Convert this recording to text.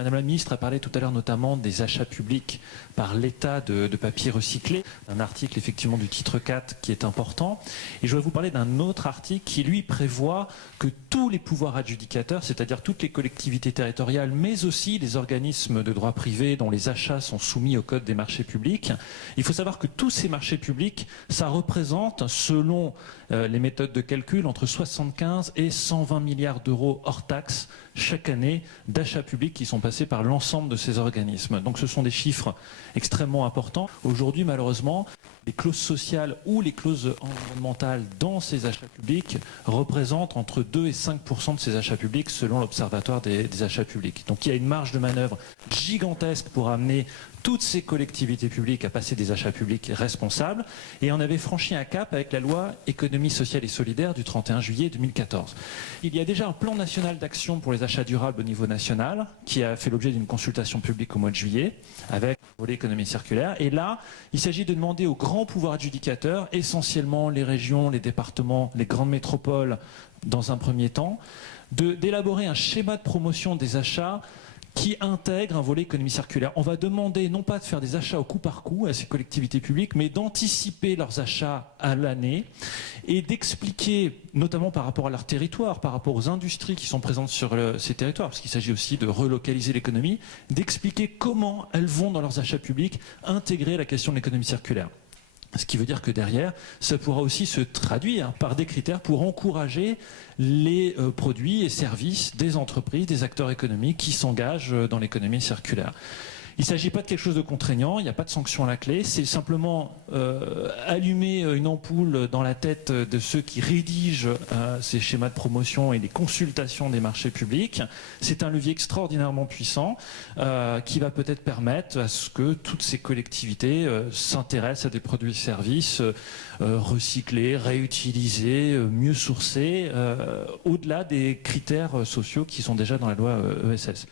Madame la ministre a parlé tout à l'heure notamment des achats publics par l'État de papier recyclé, un article effectivement du titre 4 qui est important. Et je voudrais vous parler d'un autre article qui lui prévoit que tous les pouvoirs adjudicateurs, c'est-à-dire toutes les collectivités territoriales, mais aussi les organismes de droit privé dont les achats sont soumis au Code des marchés publics, il faut savoir que tous ces marchés publics, ça représente, selon les méthodes de calcul, entre 75 et 120 milliards d'euros hors taxes chaque année d'achats publics qui sont passés par l'ensemble de ces organismes. Donc ce sont des chiffres extrêmement importants. Aujourd'hui, malheureusement, les clauses sociales ou les clauses environnementales dans ces achats publics représentent entre 2 et 5% de ces achats publics selon l'Observatoire des achats publics. Donc il y a une marge de manœuvre gigantesque pour amener toutes ces collectivités publiques à passer des achats publics responsables. Et on avait franchi un cap avec la loi économie sociale et solidaire du 31 juillet 2014. Il y a déjà un plan national d'action pour les achats durables au niveau national qui a fait l'objet d'une consultation publique au mois de juillet avec le volet économie circulaire. Et là, il s'agit de demander aux grands pouvoirs adjudicateurs, essentiellement les régions, les départements, les grandes métropoles dans un premier temps, d'élaborer un schéma de promotion des achats qui intègre un volet économie circulaire. On va demander non pas de faire des achats au coup par coup à ces collectivités publiques, mais d'anticiper leurs achats à l'année et d'expliquer, notamment par rapport à leur territoire, par rapport aux industries qui sont présentes sur ces territoires, parce qu'il s'agit aussi de relocaliser l'économie, d'expliquer comment elles vont dans leurs achats publics intégrer la question de l'économie circulaire. Ce qui veut dire que derrière, ça pourra aussi se traduire par des critères pour encourager les produits et services des entreprises, des acteurs économiques qui s'engagent dans l'économie circulaire. Il ne s'agit pas de quelque chose de contraignant, il n'y a pas de sanction à la clé, c'est simplement allumer une ampoule dans la tête de ceux qui rédigent ces schémas de promotion et les consultations des marchés publics. C'est un levier extraordinairement puissant qui va peut-être permettre à ce que toutes ces collectivités s'intéressent à des produits et services recyclés, réutilisés, mieux sourcés, au-delà des critères sociaux qui sont déjà dans la loi ESS.